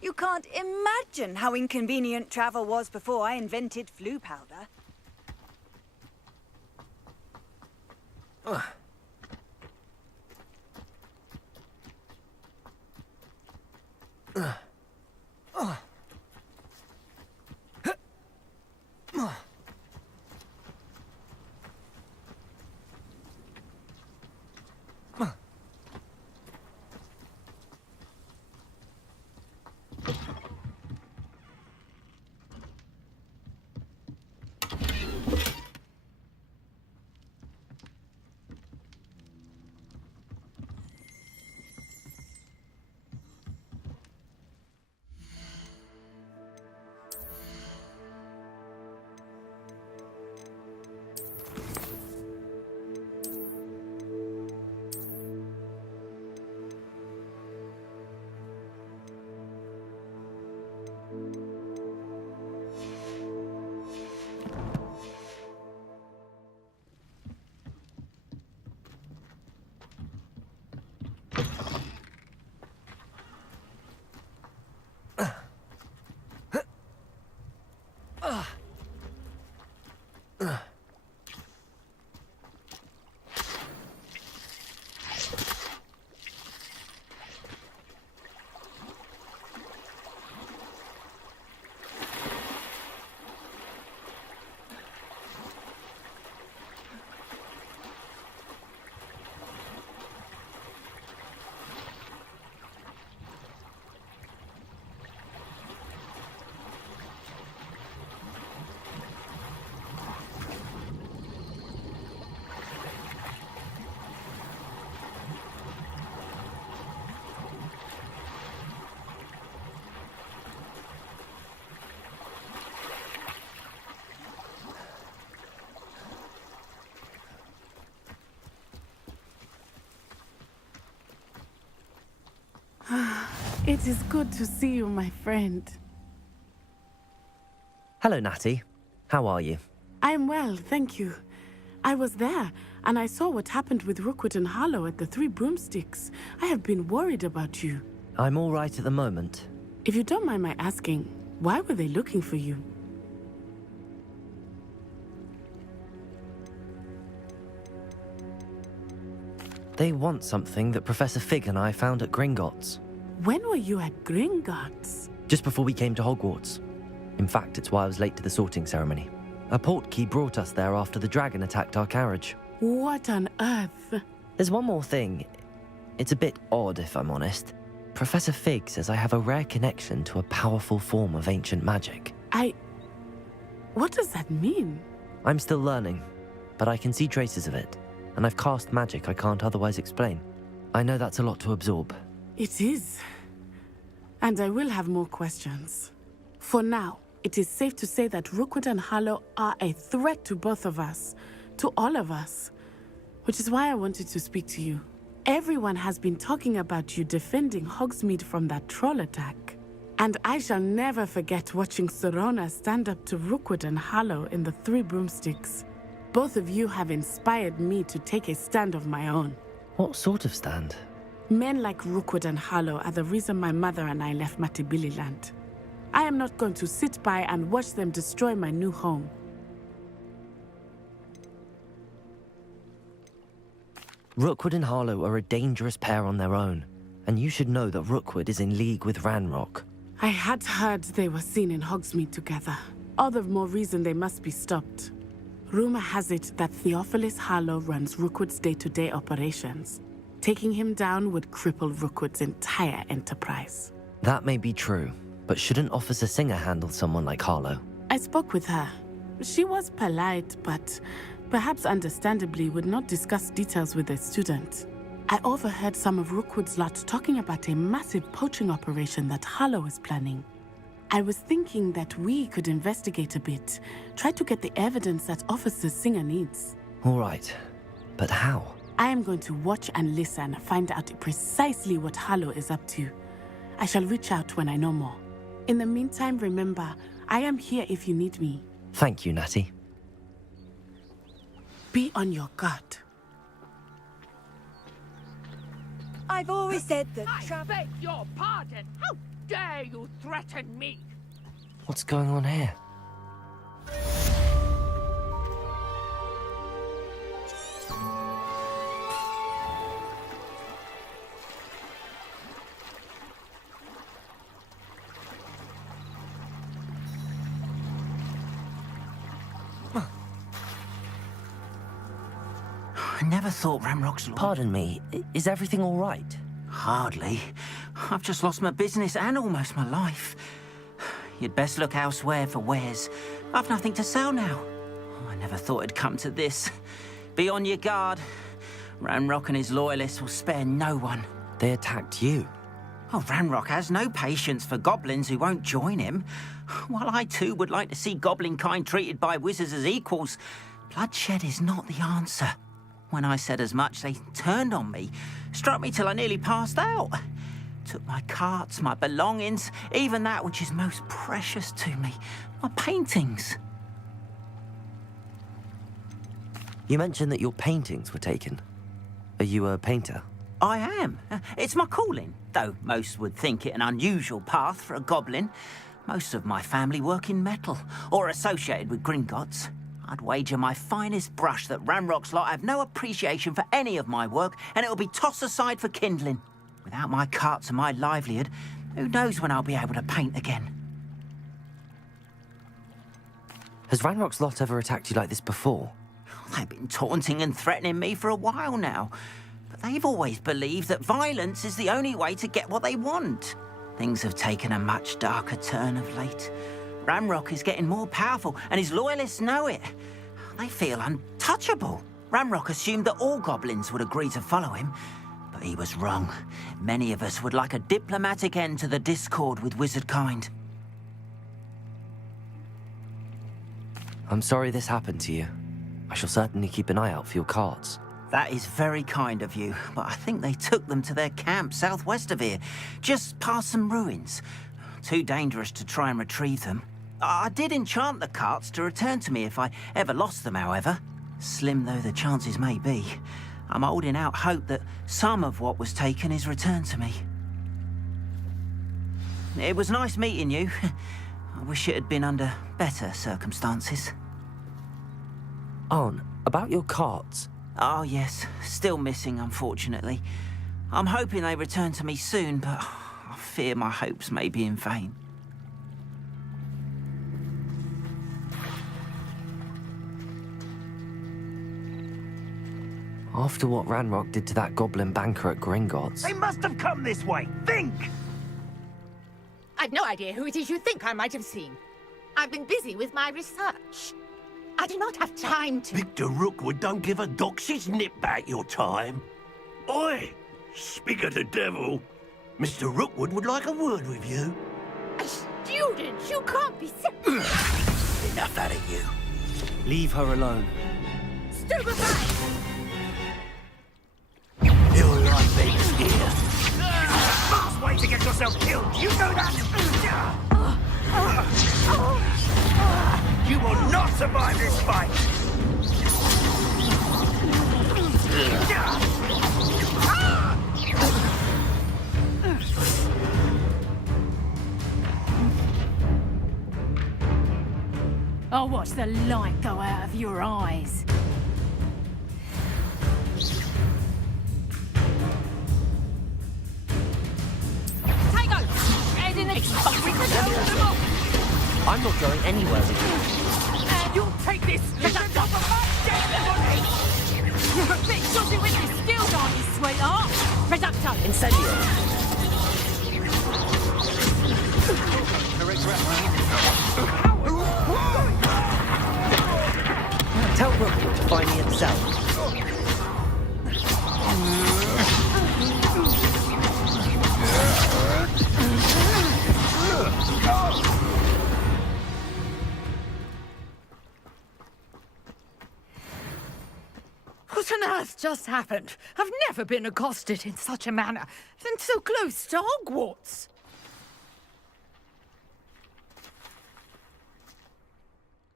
You can't imagine how inconvenient travel was before I invented flu powder. It is good to see you, my friend. Hello, Natty. How are you? I'm well, thank you. I was there, and I saw what happened with Rookwood and Harlow at the Three Broomsticks. I have been worried about you. I'm all right at the moment. If you don't mind my asking, why were they looking for you? They want something that Professor Fig and I found at Gringotts. When were you at Gringotts? Just before we came to Hogwarts. In fact, it's why I was late to the sorting ceremony. A portkey brought us there after the dragon attacked our carriage. What on earth? There's one more thing. It's a bit odd, if I'm honest. Professor Fig says I have a rare connection to a powerful form of ancient magic. What does that mean? I'm still learning, but I can see traces of it, and I've cast magic I can't otherwise explain. I know that's a lot to absorb. It is. And I will have more questions. For now, it is safe to say that Rookwood and Harlow are a threat to both of us, to all of us, which is why I wanted to speak to you. Everyone has been talking about you defending Hogsmeade from that troll attack. And I shall never forget watching Serona stand up to Rookwood and Harlow in the Three Broomsticks. Both of you have inspired me to take a stand of my own. What sort of stand? Men like Rookwood and Harlow are the reason my mother and I left Matabeleland. I am not going to sit by and watch them destroy my new home. Rookwood and Harlow are a dangerous pair on their own, and you should know that Rookwood is in league with Ranrock. I had heard they were seen in Hogsmeade together. All the more reason they must be stopped. Rumor has it that Theophilus Harlow runs Rookwood's day-to-day operations. Taking him down would cripple Rookwood's entire enterprise. That may be true, but shouldn't Officer Singer handle someone like Harlow? I spoke with her. She was polite, but perhaps understandably would not discuss details with a student. I overheard some of Rookwood's lot talking about a massive poaching operation that Harlow is planning. I was thinking that we could investigate a bit, try to get the evidence that Officer Singer needs. All right, but how? I am going to watch and listen, find out precisely what Harlow is up to. I shall reach out when I know more. In the meantime, remember, I am here if you need me. Thank you, Natty. Be on your guard. I've always said that I beg your pardon. dare you threaten me? What's going on here? I never thought Ramrock's... Pardon me, is everything all right? Hardly. I've just lost my business and almost my life. You'd best look elsewhere for wares. I've nothing to sell now. I never thought it'd come to this. Be on your guard. Ramrock and his loyalists will spare no one. They attacked you. Oh, Ranrock has no patience for goblins who won't join him. While I too would like to see goblin kind treated by wizards as equals, bloodshed is not the answer. When I said as much, they turned on me, struck me till I nearly passed out. Took my carts, my belongings, even that which is most precious to me, my paintings. You mentioned that your paintings were taken. Are you a painter? I am. It's my calling, though most would think it an unusual path for a goblin. Most of my family work in metal, or associated with Gringotts. I'd wager my finest brush that Ranrock's lot have no appreciation for any of my work, and it'll be tossed aside for kindling. Without my carts and my livelihood, who knows when I'll be able to paint again? Has Ranrock's lot ever attacked you like this before? They've been taunting and threatening me for a while now. But they've always believed that violence is the only way to get what they want. Things have taken a much darker turn of late. Ramrock is getting more powerful, and his loyalists know it. They feel untouchable. Ramrock assumed that all goblins would agree to follow him, but he was wrong. Many of us would like a diplomatic end to the discord with wizard kind. I'm sorry this happened to you. I shall certainly keep an eye out for your cards. That is very kind of you, but I think they took them to their camp southwest of here, just past some ruins. Too dangerous to try and retrieve them. I did enchant the carts to return to me if I ever lost them, however. Slim though the chances may be, I'm holding out hope that some of what was taken is returned to me. It was nice meeting you. I wish it had been under better circumstances. Arn, about your cards. Oh yes, still missing, unfortunately. I'm hoping they return to me soon, but I fear my hopes may be in vain. After what Ranrock did to that goblin banker at Gringotts... They must have come this way. Think! I've no idea who it is you think I might have seen. I've been busy with my research. I do not have time to... Victor Rookwood don't give a doxy's nip back your time. Oi! Speak of the devil. Mr. Rookwood would like a word with you. A student? You can't be serious. Enough out of you. Leave her alone. Stupefy! You'll like things here. Fast way to get yourself killed. You know that? You will not survive this fight. I'll watch the light go out of your eyes. I'm not going anywhere with you. And you'll take this as a top of my dead body! You're a bit dodgy with your skills, aren't you, sweetheart? Reducto! Incendio! Tell Rookwood to find me himself. What on earth just happened? I've never been accosted in such a manner, and so close to Hogwarts.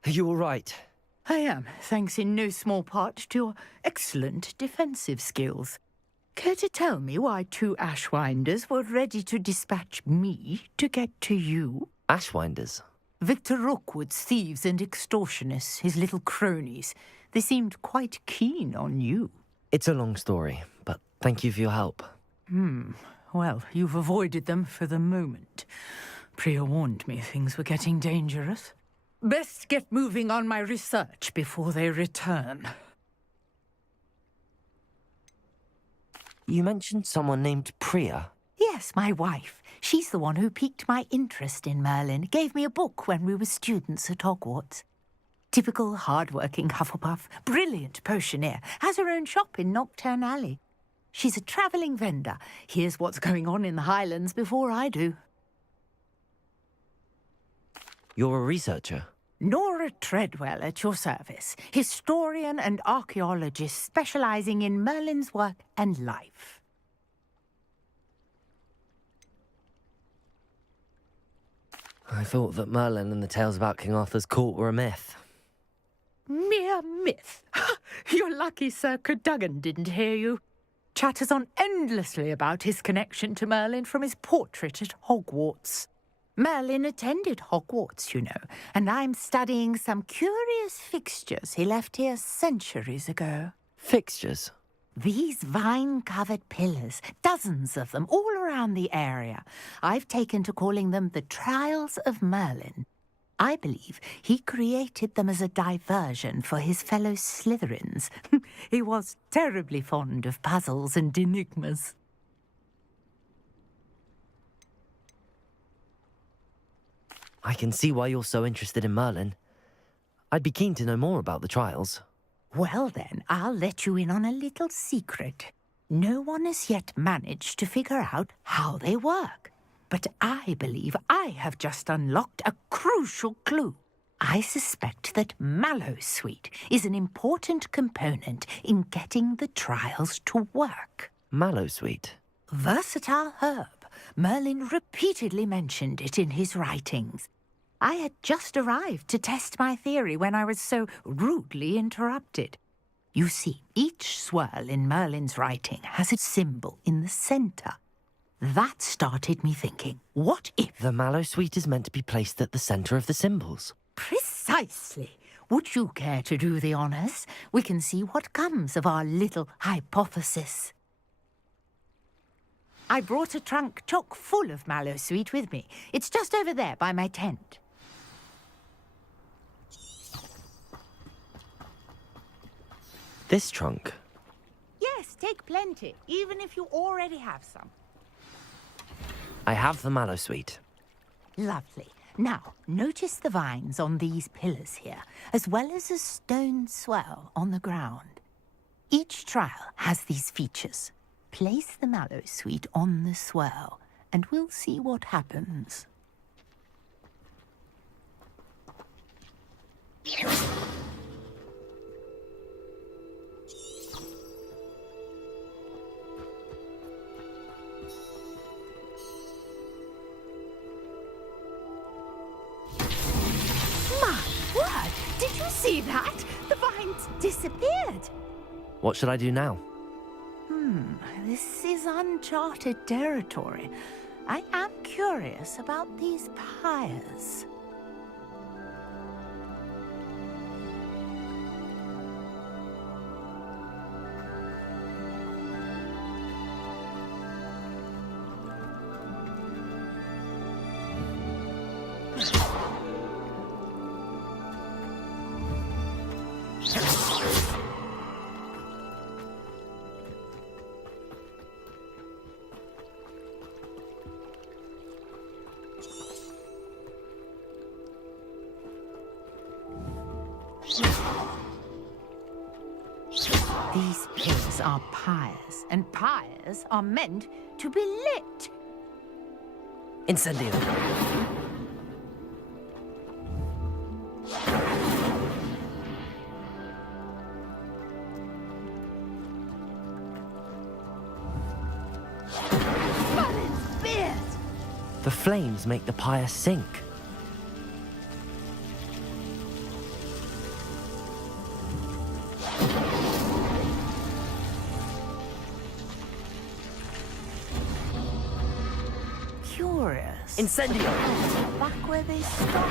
Are you all right? I am, thanks in no small part to your excellent defensive skills. Care to tell me why 2 Ashwinders were ready to dispatch me to get to you? Ashwinders? Victor Rookwood's thieves and extortionists, his little cronies. They seemed quite keen on you. It's a long story, but thank you for your help. Well, you've avoided them for the moment. Priya warned me things were getting dangerous. Best get moving on my research before they return. You mentioned someone named Priya. Yes, my wife. She's the one who piqued my interest in Merlin. Gave me a book when we were students at Hogwarts. Typical hard-working Hufflepuff, brilliant potioneer, has her own shop in Knockturn Alley. She's a travelling vendor. Hears what's going on in the Highlands before I do. You're a researcher? Nora Treadwell at your service. Historian and archaeologist specialising in Merlin's work and life. I thought that Merlin and the tales about King Arthur's court were a myth. Mere myth. You're lucky Sir Cadogan didn't hear you. Chatters on endlessly about his connection to Merlin from his portrait at Hogwarts. Merlin attended Hogwarts, you know, and I'm studying some curious fixtures he left here centuries ago. Fixtures? These vine-covered pillars, dozens of them, all around the area. I've taken to calling them the Trials of Merlin. I believe he created them as a diversion for his fellow Slytherins. He was terribly fond of puzzles and enigmas. I can see why you're so interested in Merlin. I'd be keen to know more about the trials. Well then, I'll let you in on a little secret. No one has yet managed to figure out how they work. But I believe I have just unlocked a crucial clue. I suspect that Mallowsweet is an important component in getting the trials to work. Mallowsweet? Versatile herb. Merlin repeatedly mentioned it in his writings. I had just arrived to test my theory when I was so rudely interrupted. You see, each swirl in Merlin's writing has a symbol in the centre. That started me thinking, what if... The Mallowsweet is meant to be placed at the centre of the symbols. Precisely. Would you care to do the honours? We can see what comes of our little hypothesis. I brought a trunk chock full of Mallowsweet with me. It's just over there by my tent. This trunk? Yes, take plenty, even if you already have some. I have the Mallowsweet. Lovely. Now, notice the vines on these pillars here, as well as a stone swell on the ground. Each trial has these features. Place the Mallowsweet on the swirl, and we'll see what happens. My word! Did you see that? The vines disappeared. What should I do now? This is uncharted territory. I am curious about these pyres. These pillars are pyres, and pyres are meant to be lit. Incendio. Merlin's beard! The flames make the pyre sink. Incendio! Back where they stopped.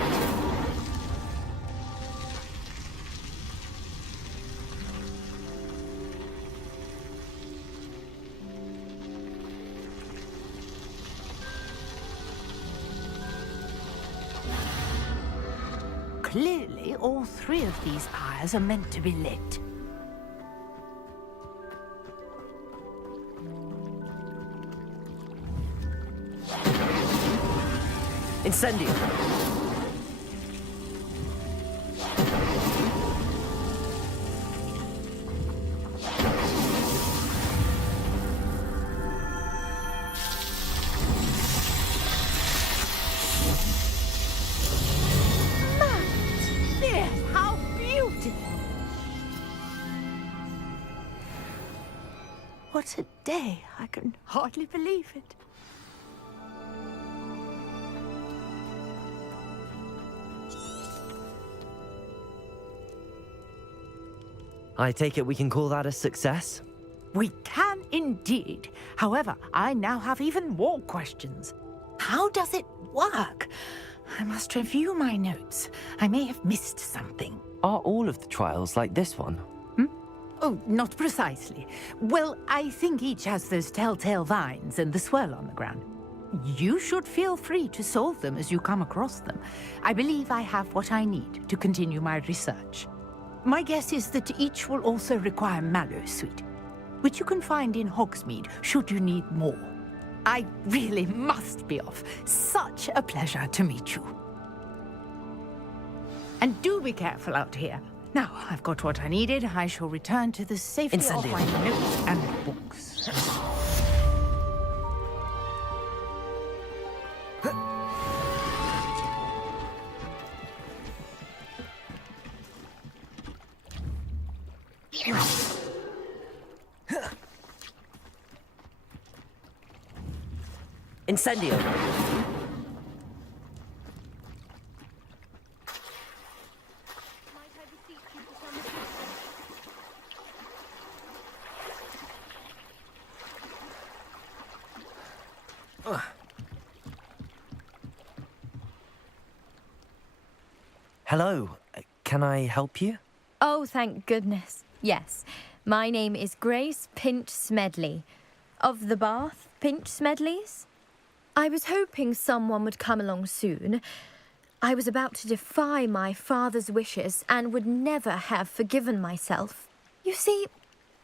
Clearly, all three of these pyres are meant to be lit. Incendio! Yes, how beautiful! What a day! I can hardly believe it. I take it we can call that a success? We can indeed. However, I now have even more questions. How does it work? I must review my notes. I may have missed something. Are all of the trials like this one? Oh, not precisely. Well, I think each has those telltale vines and the swirl on the ground. You should feel free to solve them as you come across them. I believe I have what I need to continue my research. My guess is that each will also require mallow sweet, which you can find in Hogsmeade should you need more. I really must be off. Such a pleasure to meet you. And do be careful out here. Now, I've got what I needed. I shall return to the safety of my notes and books. Incendio! Hello. Can I help you? Oh, thank goodness. Yes. My name is Grace Pinch Smedley. Of the Bath Pinch Smedleys? I was hoping someone would come along soon. I was about to defy my father's wishes and would never have forgiven myself. You see,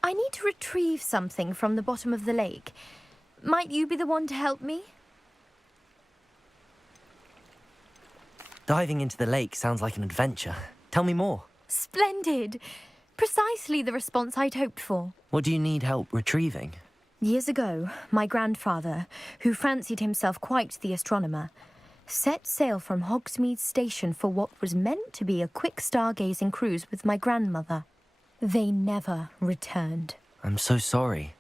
I need to retrieve something from the bottom of the lake. Might you be the one to help me? Diving into the lake sounds like an adventure. Tell me more. Splendid! Precisely the response I'd hoped for. What do you need help retrieving? Years ago, my grandfather, who fancied himself quite the astronomer, set sail from Hogsmeade Station for what was meant to be a quick stargazing cruise with my grandmother. They never returned. I'm so sorry.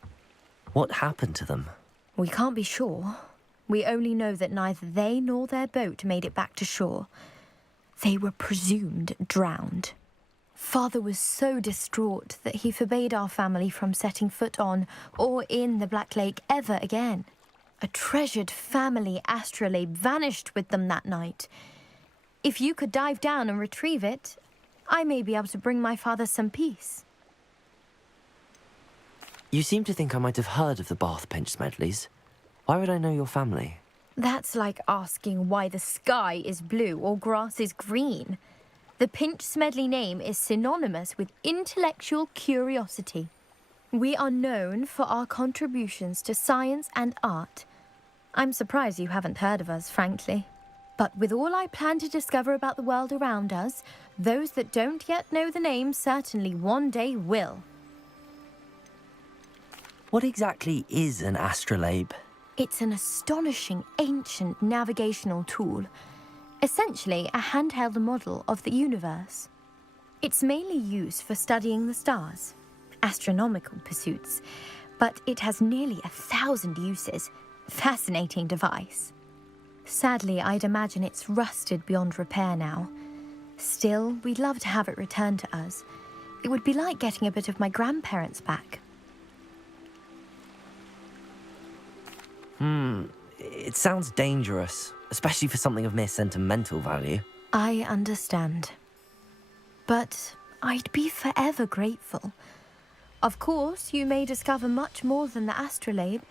What happened to them? We can't be sure. We only know that neither they nor their boat made it back to shore. They were presumed drowned. Father was so distraught that he forbade our family from setting foot on or in the Black Lake ever again. A treasured family astrolabe vanished with them that night. If you could dive down and retrieve it, I may be able to bring my father some peace. You seem to think I might have heard of the Bath Pinch Smedleys. Why would I know your family? That's like asking why the sky is blue or grass is green. The Pinch Smedley name is synonymous with intellectual curiosity. We are known for our contributions to science and art. I'm surprised you haven't heard of us, frankly. But with all I plan to discover about the world around us, those that don't yet know the name certainly one day will. What exactly is an astrolabe? It's an astonishing ancient navigational tool. Essentially a handheld model of the universe. It's mainly used for studying the stars, astronomical pursuits, but it has nearly 1,000 uses. Fascinating device. Sadly, I'd imagine it's rusted beyond repair now. Still, we'd love to have it returned to us. It would be like getting a bit of my grandparents back. It sounds dangerous. especially for something of mere sentimental value. I understand. But I'd be forever grateful. Of course, you may discover much more than the astrolabe.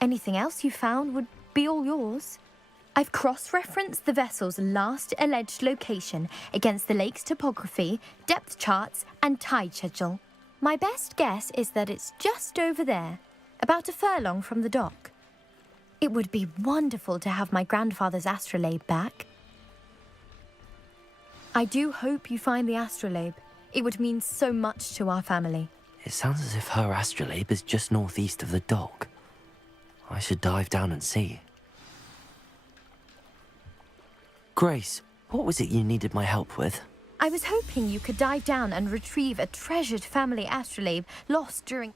Anything else you found would be all yours. I've cross-referenced the vessel's last alleged location against the lake's topography, depth charts, and tide schedule. My best guess is that it's just over there, about a furlong from the dock. It would be wonderful to have my grandfather's astrolabe back. I do hope you find the astrolabe. It would mean so much to our family. It sounds as if her astrolabe is just northeast of the dock. I should dive down and see. Grace, what was it you needed my help with? I was hoping you could dive down and retrieve a treasured family astrolabe lost during...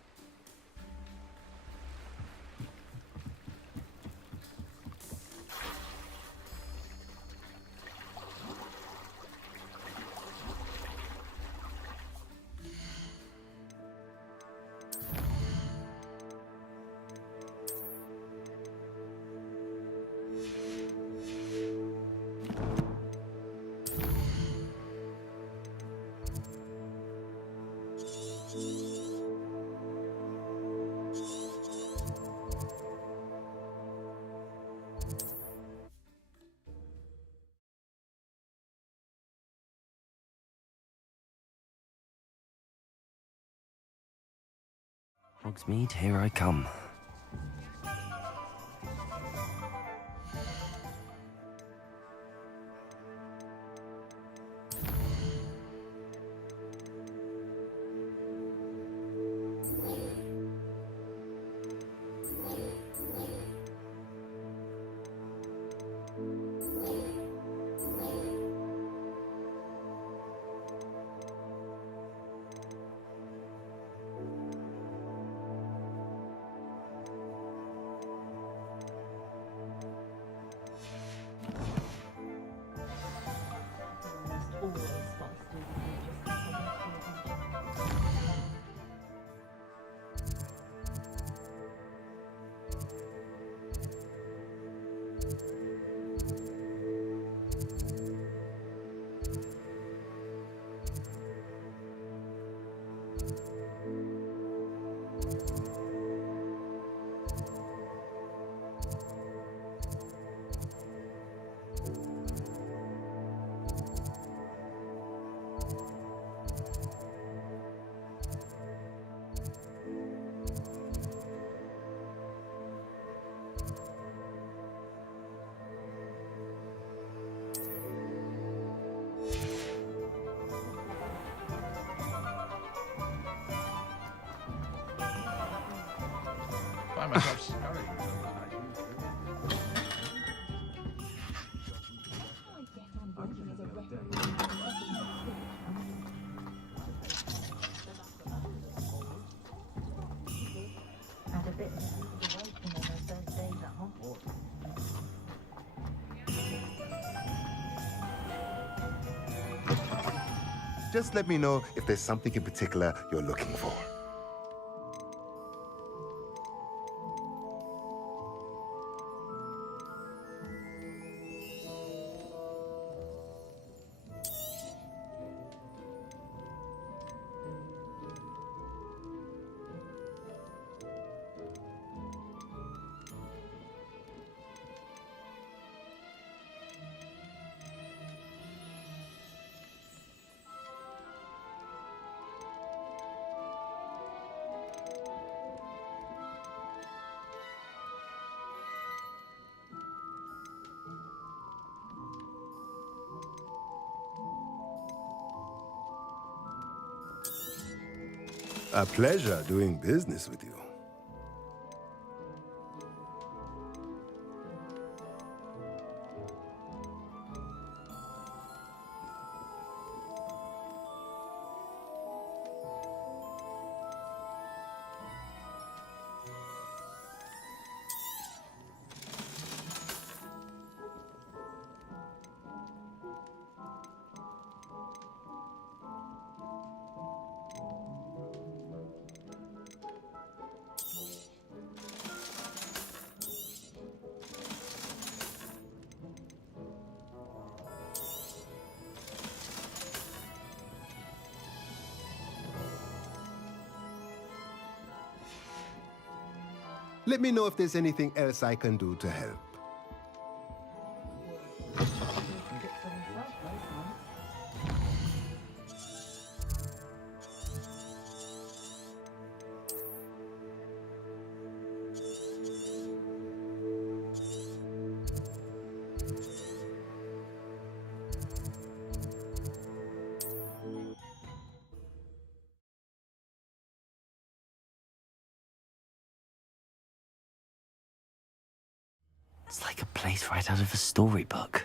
Hogsmeade, here I come. Find myself scurrying. Just let me know if there's something in particular you're looking for. A pleasure doing business with you. Let me know if there's anything else I can do to help. It's like a place right out of a storybook.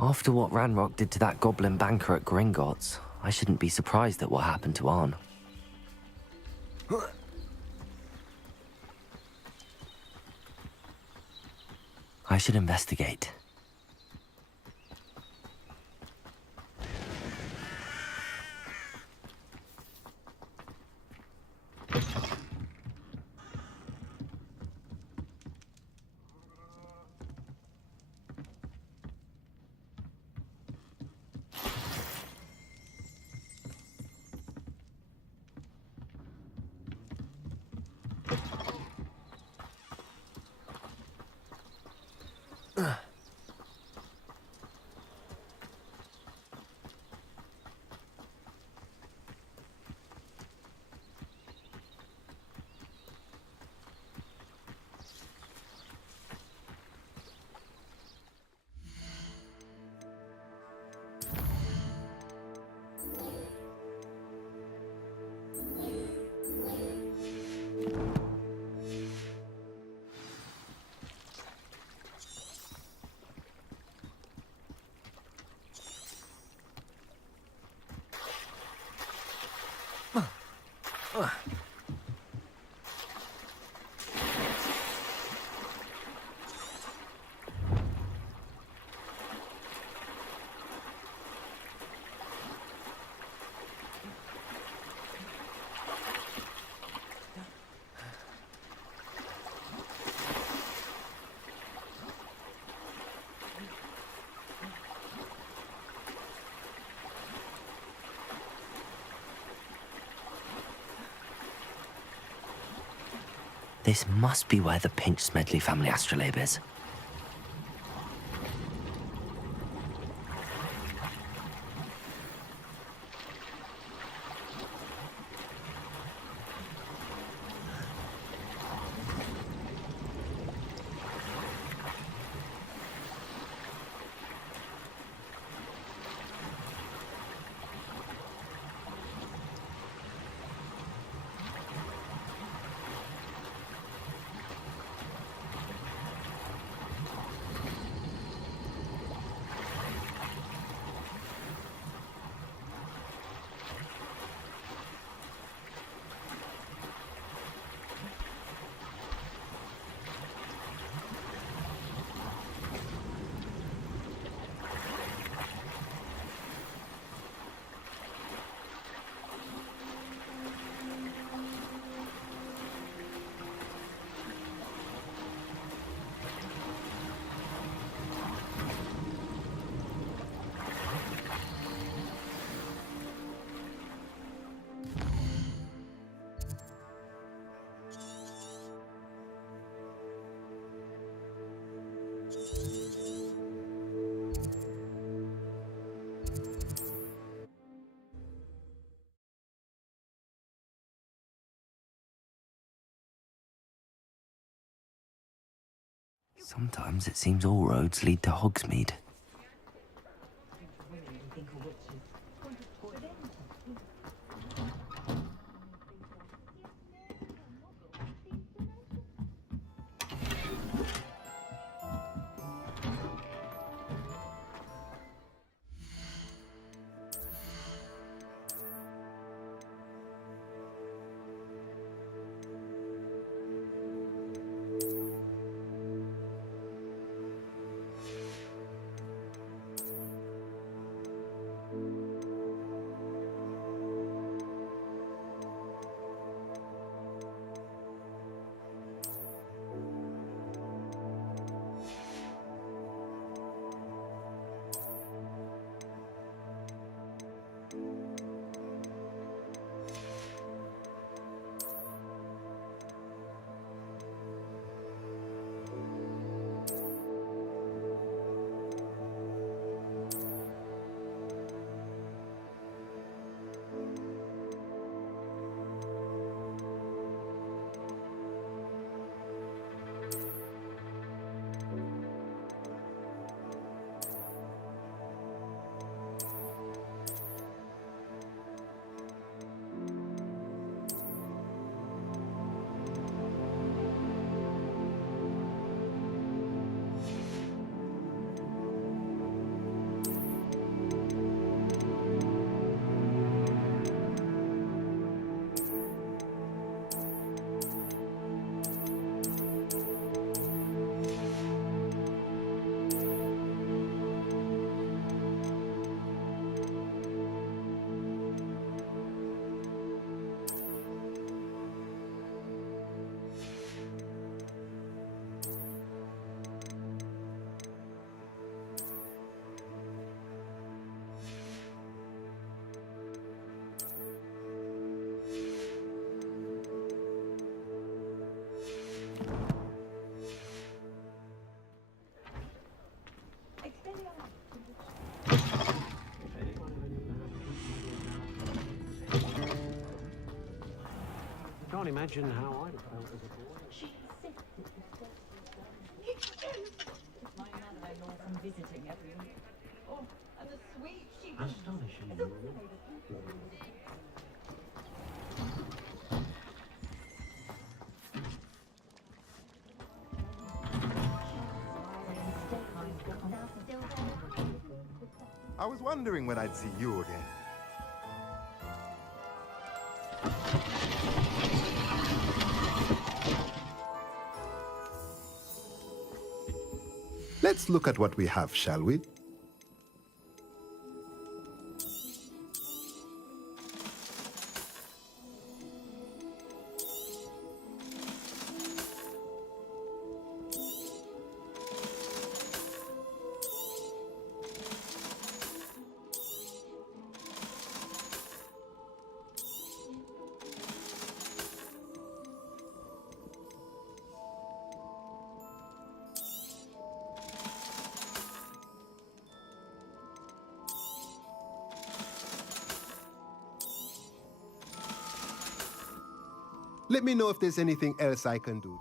After what Ranrock did to that goblin banker at Gringotts, I shouldn't be surprised at what happened to Arn. I should investigate. This must be where the Pinch Smedley family astrolabe is. Sometimes it seems all roads lead to Hogsmeade. can't imagine how I'd have felt as a boy. Astonishing. I was wondering when I'd see you again. Let's look at what we have, shall we? Let me know if there's anything else I can do.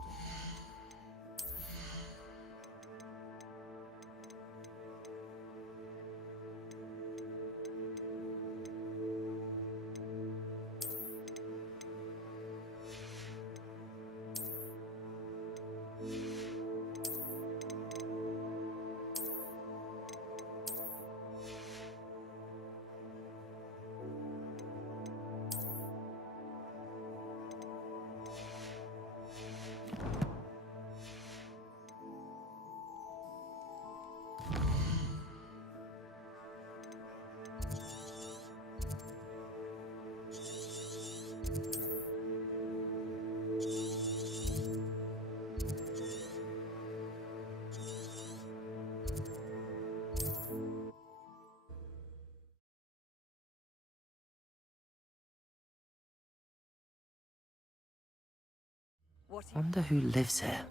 Wonder who lives here.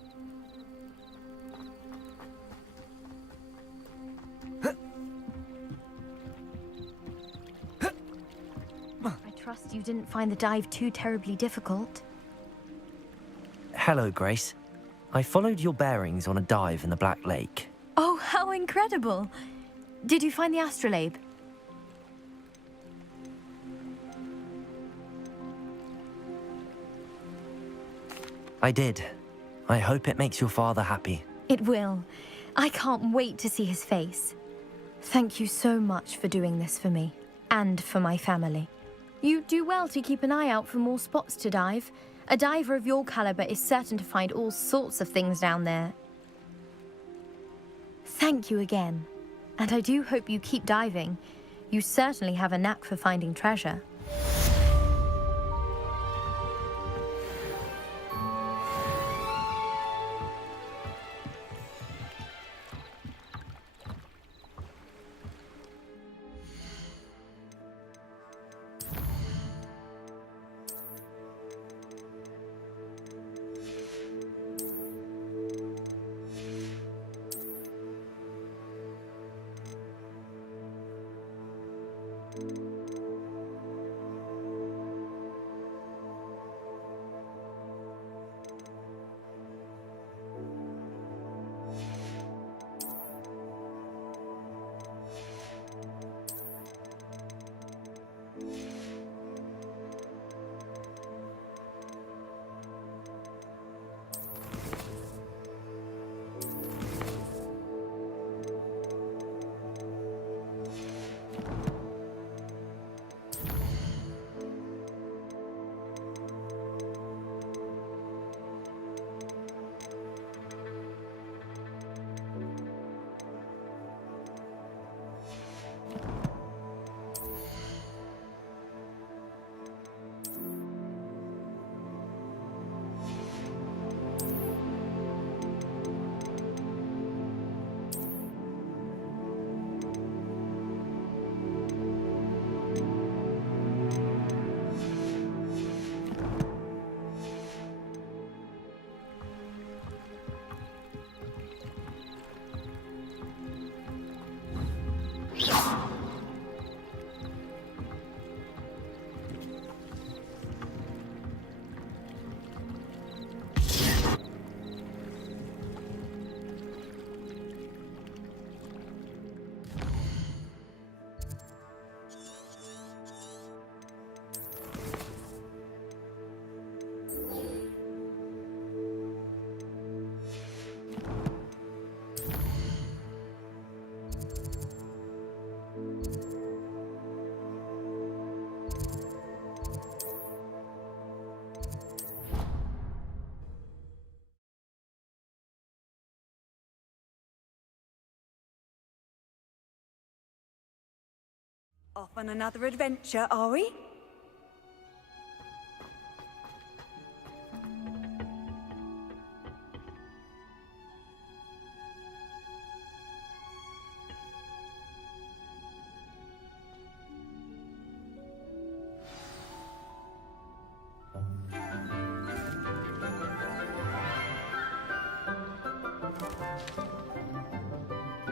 I trust you didn't find the dive too terribly difficult. Hello, Grace. I followed your bearings on a dive in the Black Lake. Oh, how incredible! Did you find the astrolabe? I did. I hope it makes your father happy. It will. I can't wait to see his face. Thank you so much for doing this for me, and for my family. You do well to keep an eye out for more spots to dive. A diver of your caliber is certain to find all sorts of things down there. Thank you again. And I do hope you keep diving. You certainly have a knack for finding treasure. Off on another adventure, are we?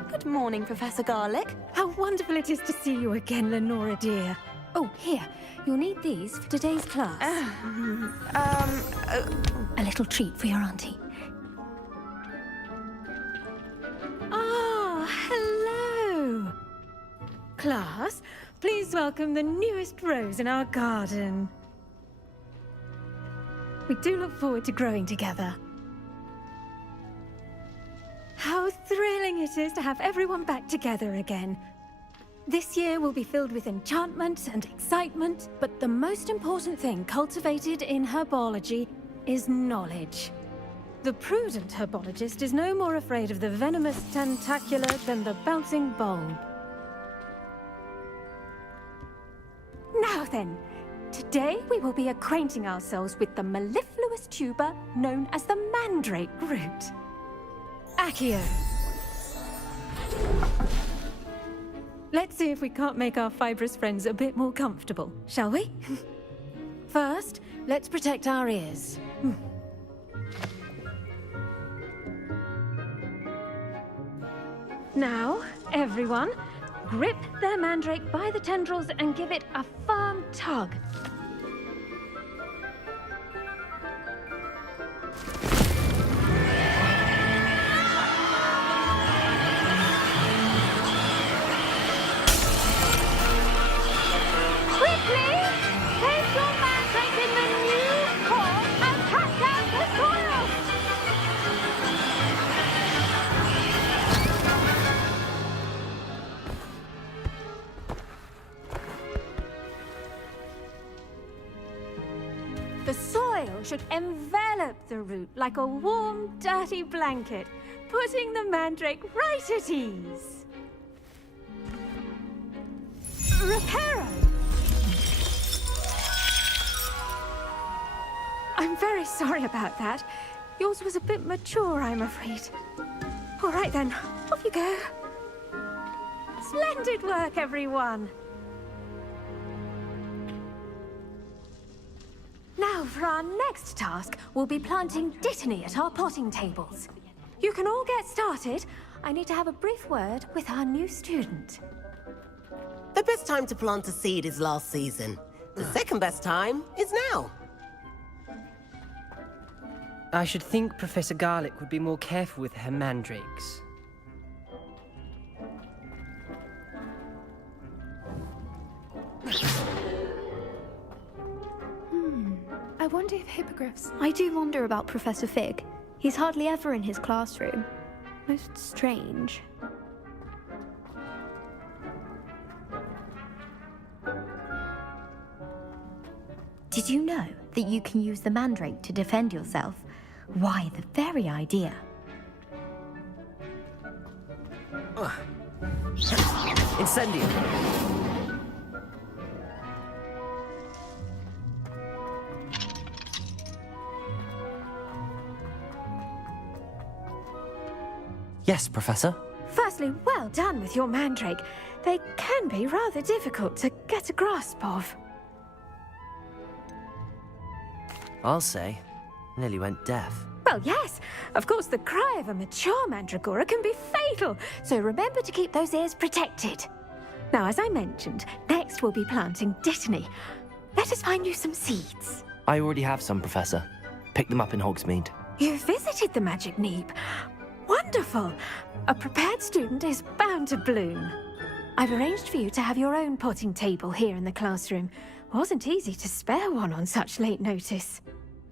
Good morning, Professor Garlick. How wonderful it is to see you again, Lenora dear. Oh, here. You'll need these for today's class. A little treat for your auntie. Ah, hello. Class, please welcome the newest rose in our garden. We do look forward to growing together. How thrilling it is to have everyone back together again. This year will be filled with enchantment and excitement, but the most important thing cultivated in herbology is knowledge. The prudent herbologist is no more afraid of the venomous tentacula than the bouncing bulb. Now then, today we will be acquainting ourselves with the mellifluous tuber known as the mandrake root. Accio. Let's see if we can't make our fibrous friends a bit more comfortable, shall we? First, let's protect our ears. Now, everyone, grip their mandrake by the tendrils and give it a firm tug. The soil should envelop the root like a warm, dirty blanket, putting the mandrake right at ease. Reparo! I'm very sorry about that. Yours was a bit mature, I'm afraid. All right then, off you go. Splendid work, everyone! Now, for our next task, we'll be planting dittany at our potting tables. You can all get started. I need to have a brief word with our new student. The best time to plant a seed is last season. The second best time is now. I should think Professor Garlick would be more careful with her mandrakes. I wonder if hippogriffs... I do wonder about Professor Fig. He's hardly ever in his classroom. Most strange. Did you know that you can use the mandrake to defend yourself? Why, the very idea. Incendio! Yes, Professor? Firstly, well done with your mandrake. They can be rather difficult to get a grasp of. I'll say. Nearly went deaf. Well, yes. Of course, the cry of a mature mandragora can be fatal, so remember to keep those ears protected. Now, as I mentioned, next we'll be planting dittany. Let us find you some seeds. I already have some, Professor. Picked them up in Hogsmeade. You visited the Magic Neep. Wonderful! A prepared student is bound to bloom. I've arranged for you to have your own potting table here in the classroom. Wasn't easy to spare one on such late notice.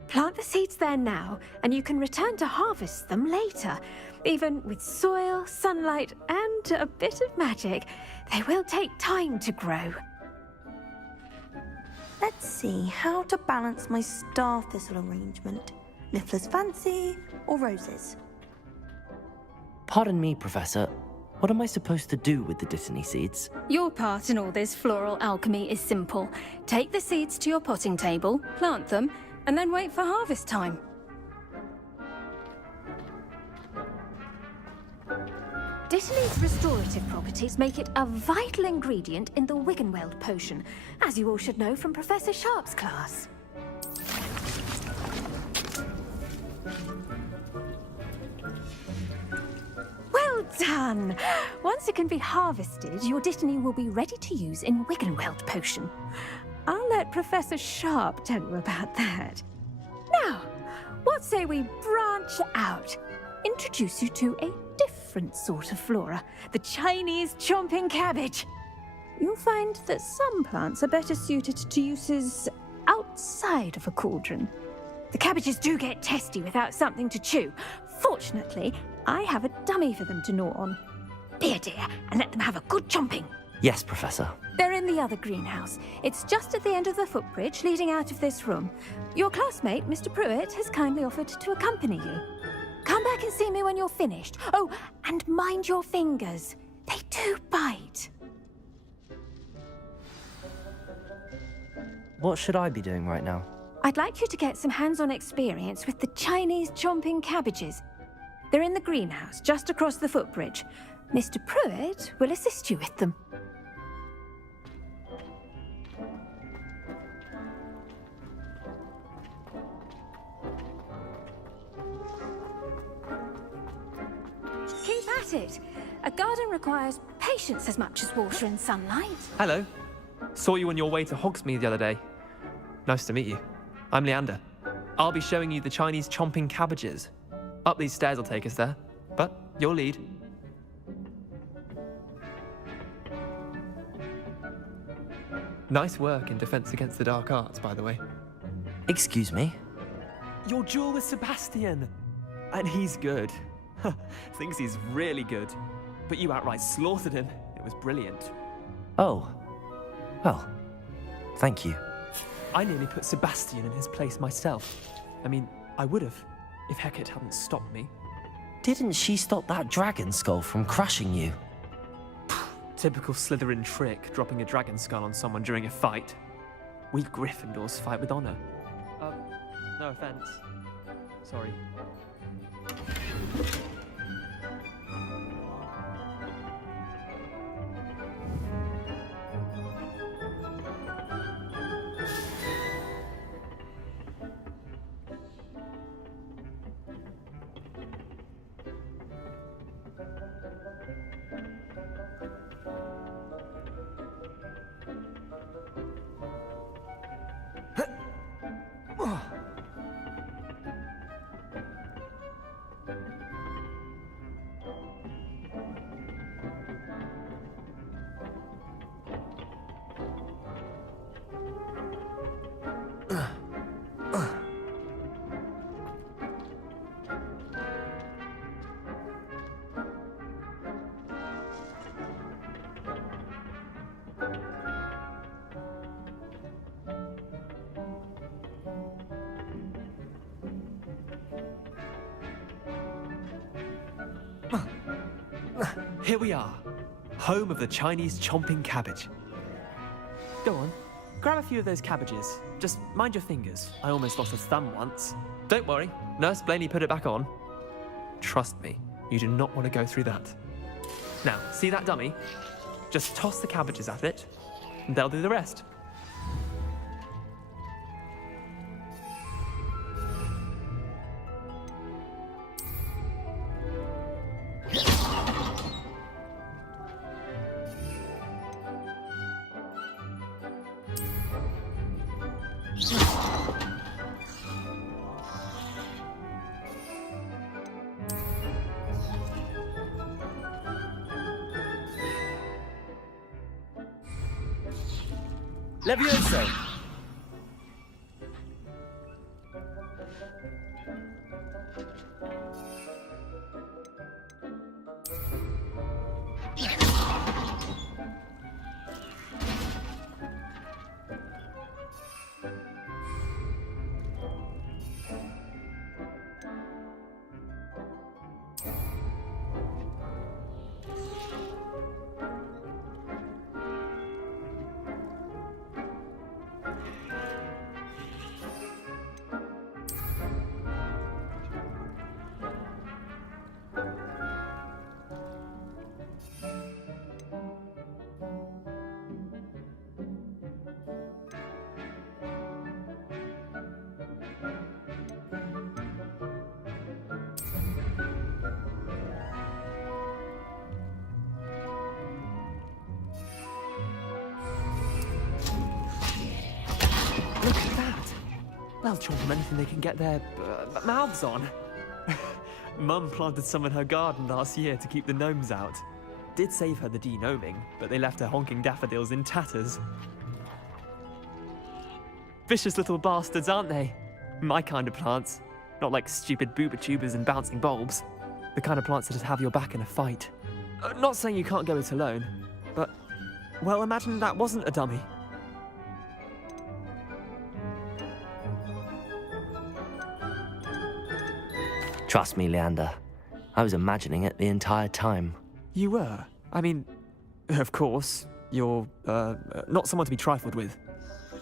Plant the seeds there now, and you can return to harvest them later. Even with soil, sunlight, and a bit of magic, they will take time to grow. Let's see how to balance my star thistle arrangement. Niffler's fancy or roses? Pardon me, Professor. What am I supposed to do with the Dittany seeds? Your part in all this floral alchemy is simple. Take the seeds to your potting table, plant them, and then wait for harvest time. Dittany's restorative properties make it a vital ingredient in the Wiggenweld potion, as you all should know from Professor Sharp's class. Well done! Once it can be harvested, your Dittany will be ready to use in Wiggenweld potion. I'll let Professor Sharp tell you about that. Now, what say we branch out? Introduce you to a different sort of flora, the Chinese chomping cabbage. You'll find that some plants are better suited to uses outside of a cauldron. The cabbages do get testy without something to chew. Fortunately, I have a dummy for them to gnaw on. Be a dear and let them have a good chomping. Yes, Professor. They're in the other greenhouse. It's just at the end of the footbridge leading out of this room. Your classmate, Mr. Pruitt, has kindly offered to accompany you. Come back and see me when you're finished. Oh, and mind your fingers. They do bite. What should I be doing right now? I'd like you to get some hands-on experience with the Chinese chomping cabbages. They're in the greenhouse, just across the footbridge. Mr. Pruitt will assist you with them. Keep at it. A garden requires patience as much as water and sunlight. Hello. Saw you on your way to Hogsmeade the other day. Nice to meet you. I'm Leander. I'll be showing you the Chinese chomping cabbages. Up these stairs will take us there, but you'll lead. Nice work in Defense Against the Dark Arts, by the way. Excuse me? Your duel with Sebastian! And he's good. Thinks he's really good. But you outright slaughtered him. It was brilliant. Oh. Well, thank you. I nearly put Sebastian in his place myself. I mean, I would have, if Hecate hadn't stopped me. Didn't she stop that dragon skull from crushing you? Typical Slytherin trick, dropping a dragon skull on someone during a fight. We Gryffindors fight with honor. No offense. Sorry. Here we are, home of the Chinese chomping cabbage. Go on, grab a few of those cabbages. Just mind your fingers. I almost lost a thumb once. Don't worry, Nurse Blaney put it back on. Trust me, you do not want to go through that. Now, see that dummy? Just toss the cabbages at it, and they'll do the rest. Levioso! They'll chomp on anything they can get their mouths on. Mum planted some in her garden last year to keep the gnomes out. Did save her the de-gnoming, but they left her honking daffodils in tatters. Vicious little bastards, aren't they? My kind of plants. Not like stupid booba tubers and bouncing bulbs. The kind of plants that have your back in a fight. Not saying you can't go it alone, but, well, imagine that wasn't a dummy. Trust me, Leander. I was imagining it the entire time. You were? I mean, of course, you're, not someone to be trifled with.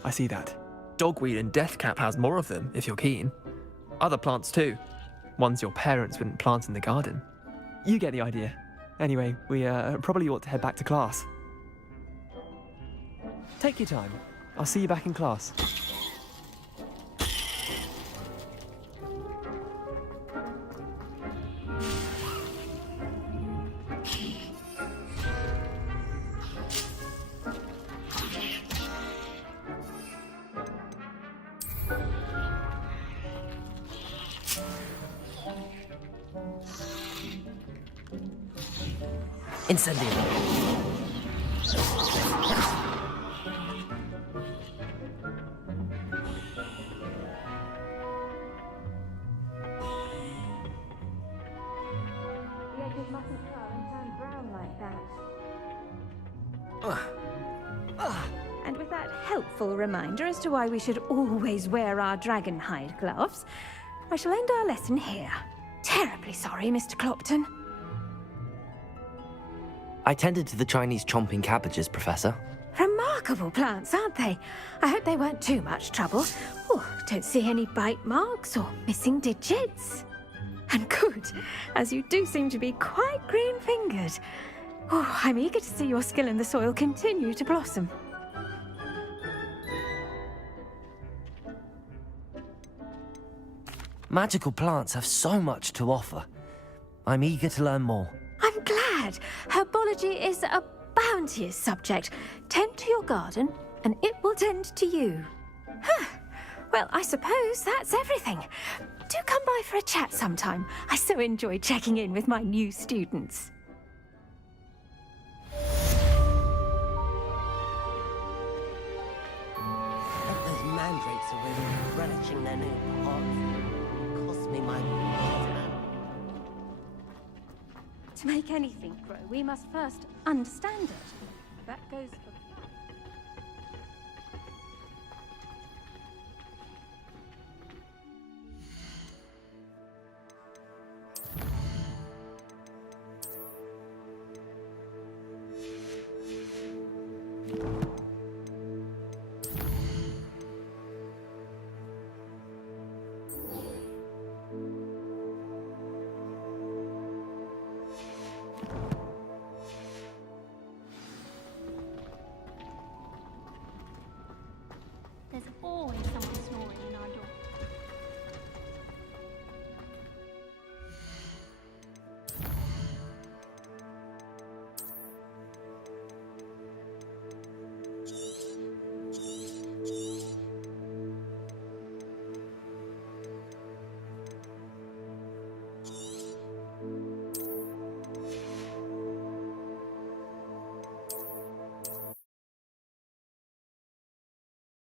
I see that. Dogweed and deathcap has more of them, if you're keen. Other plants too. Ones your parents wouldn't plant in the garden. You get the idea. Anyway, we probably ought to head back to class. Take your time. I'll see you back in class. Incendio. The edges mustn't curl and turn brown like that. And with that helpful reminder as to why we should always wear our dragon hide gloves, I shall end our lesson here. Terribly sorry, Mr. Clopton. I tended to the Chinese chomping cabbages, Professor. Remarkable plants, aren't they? I hope they weren't too much trouble. Oh, don't see any bite marks or missing digits. And good, as you do seem to be quite green-fingered. Oh, I'm eager to see your skill in the soil continue to blossom. Magical plants have so much to offer. I'm eager to learn more. I'm glad. Herbology is a bounteous subject. Tend to your garden, and it will tend to you. Huh. Well, I suppose that's everything. Do come by for a chat sometime. I so enjoy checking in with my new students. Those mandrakes are really relishing their new pots. Cost me my man. To make anything grow, we must first understand it. That goes for